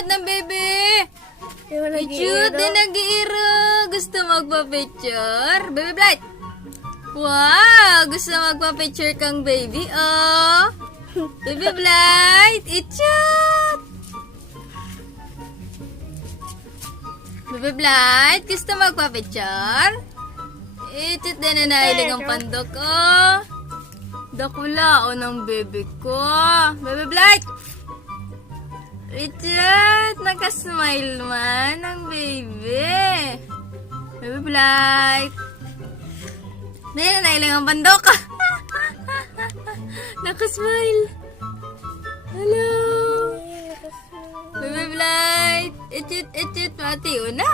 Ichut ng baby. Ichut din nag-iiro. Gusto magpa-picture? Baby Blight. Wow! Gusto magpa-picture kang baby, oh. Baby Blight. Ichut. Baby Blight. Gusto magpa-picture? Ichut din na nahiling ang pandok, oh. Dakula, oh, ng baby ko. Baby Blight. Richard, nakasmile man ang baby. Baby Blight. Hindi na nailang ang bandok. Nakasmile. Hello. Baby Blight. Itchit, mati na.